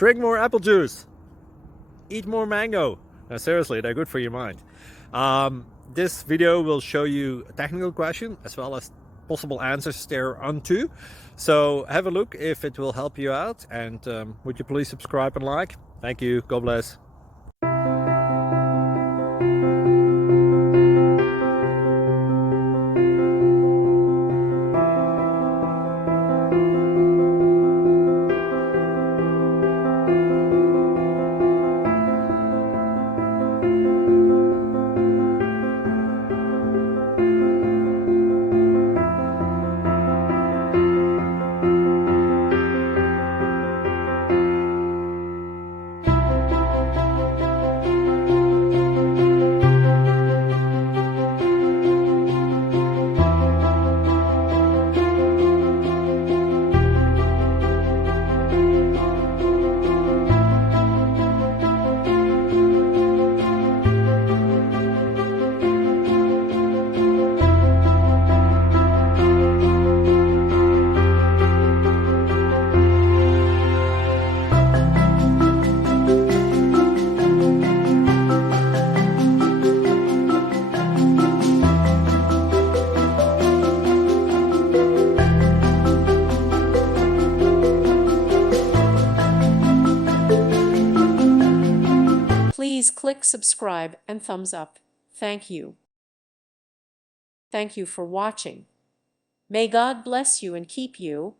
Drink more apple juice. Eat more mango. No, seriously, they're good for your mind. This video will show you a technical question as well as possible answers thereunto. So have a look if it will help you out, and would you please subscribe and like? Thank you. God bless. Please click subscribe and thumbs up. Thank you. Thank you for watching. May God bless you and keep you.